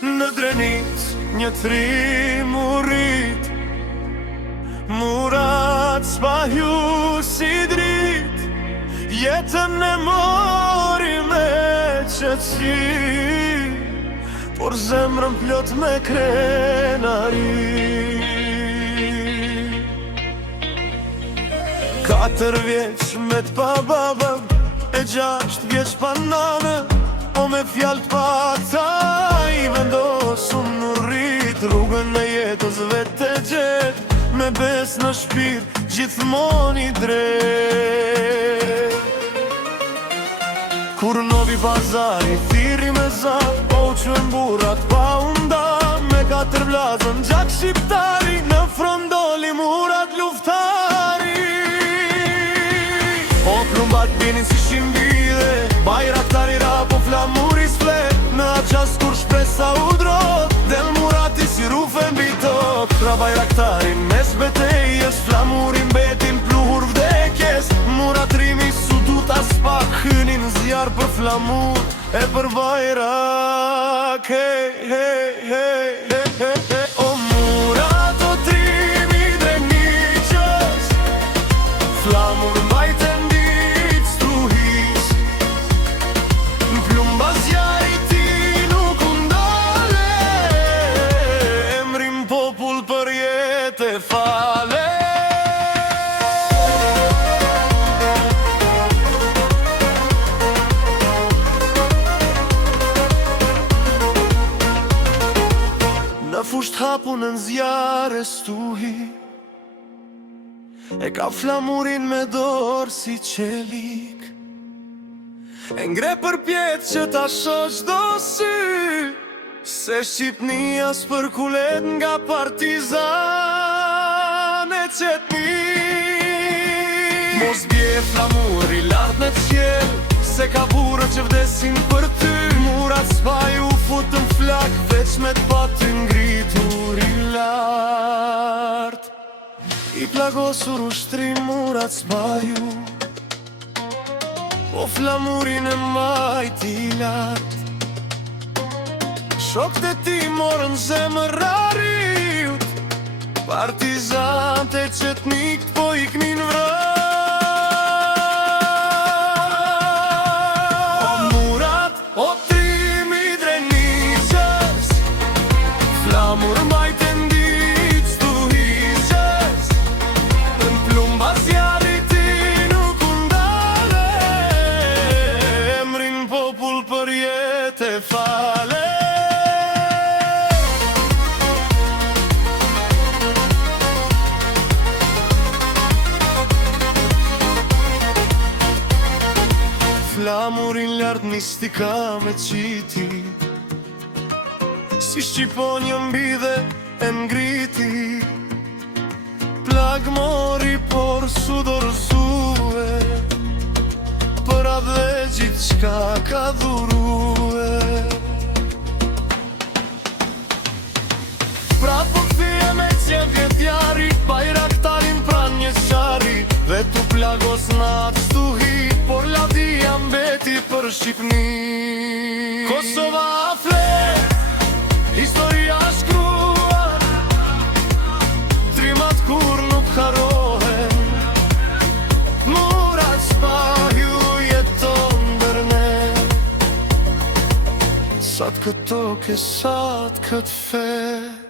Në Drenic një trim u rrit, Murat s'pahu si drit, jetën e mori me qetësi, por zemrën plot me krenari. 4 vjeç me t'pa babën, e 6 vjeç pa nanën, o me fjallë pa ta i vendosëm në rrit, rrugën e jetës vetë e gjetë, me bes në shpirt gjithmon i drejt. Kur novi pazari thiri me zap, po quen burat pa unda, me 4 vlazën gjak shqiptari, në frondoli Murat luftari. O plumbat binin si shimbide, bajraktari ra po flamuri s'flet, në aqas kur shpresa u drot, del Murati si rufe mbi tok. Tra bajraktarin mes betejes, flamurin betin pluhur vdekjes, Murat rimi su dut as pak, hynin zjar për flamur e për bajrak. Hey, hey, hey, hey, hey, hey. O Murat, o trimi Drenicës, flamur mbajten fale. Në fusht hapun në zjarë stuhi, e ka flamurin me dorë si qelik, e ngre për pjetë që ta shoq do sy, se Shqipnia s'për kulet nga partizane qetni. Mos bje flamuri lart në qjel, se ka burë që vdesin për ty, Murat s'paj u futën flak, veç me t'paty ngritur i lart. I plagosur ushtri Murat s'paj u, po flamurin e majti lart. Shokët e ti morën zemër rariut, partizante qetnik po iknin vrap. O Murat, o trimi Drenicës, flamur mbajten ditë stuhiqës, në plumba zjarrit ti nuk u ndale, emrin popull për jetë e fale. Flamurin lart mistika me qiti, si Shqiponja mbi dhe e ngriti, plag mori por su dorëzue, për atë dhe gjithë qka ka dhurue. Pra po këthije me qevje djari, bajraktarin pran një qari, dhe tu plagos në atë stuhi, por lavdia mbeti për Shqipni. Kosova flet, historia shkruan, trimat kur nuk harohen, Murat s'pahu jeton dërne, sa t'kët toke, sa t'kët fe.